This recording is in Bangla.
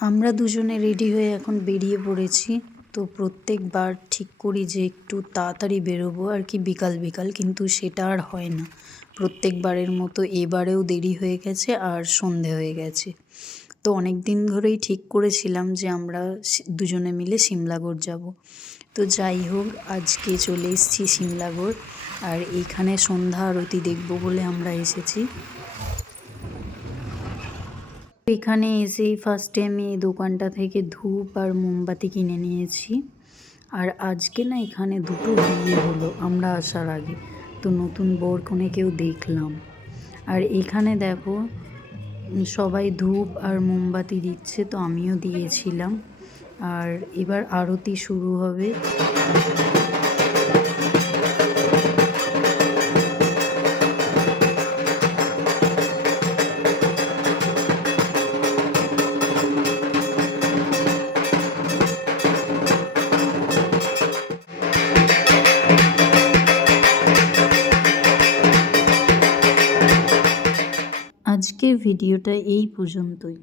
আমরা দুজনে রেডি হয়ে এখন বেরিয়ে পড়েছি। তো প্রত্যেকবার ঠিক করি যে একটু তাড়াতাড়ি বেরোবো আর কি, বিকাল বিকাল, কিন্তু সেটা আর হয় না। প্রত্যেকবারের মতো এবারেও দেরি হয়ে গেছে আর সন্ধে হয়ে গেছে। তো অনেক দিন ধরেই ঠিক করেছিলাম যে আমরা দুজনে মিলে সিমলাগড় যাব। তো যাই হোক, আজকে চলে এসেছি সিমলাগড়, আর এইখানে সন্ধ্যা আরতি দেখব বলে আমরা এসেছি। এখানে এসেই ফার্স্টে আমি এই দোকানটা থেকে ধূপ আর মোমবাতি কিনে নিয়েছি। আর আজকে না এখানে দুটো বিয়ে হলো আমরা আসার আগে, তো নতুন বর কনেকেও দেখলাম। আর এখানে দেখো সবাই ধূপ আর মোমবাতি দিচ্ছে, তো আমিও দিয়েছিলাম। আর এবার আরতি শুরু হবে। আজকের ভিডিওটা এই পর্যন্তই।